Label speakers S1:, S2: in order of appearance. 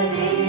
S1: Amen.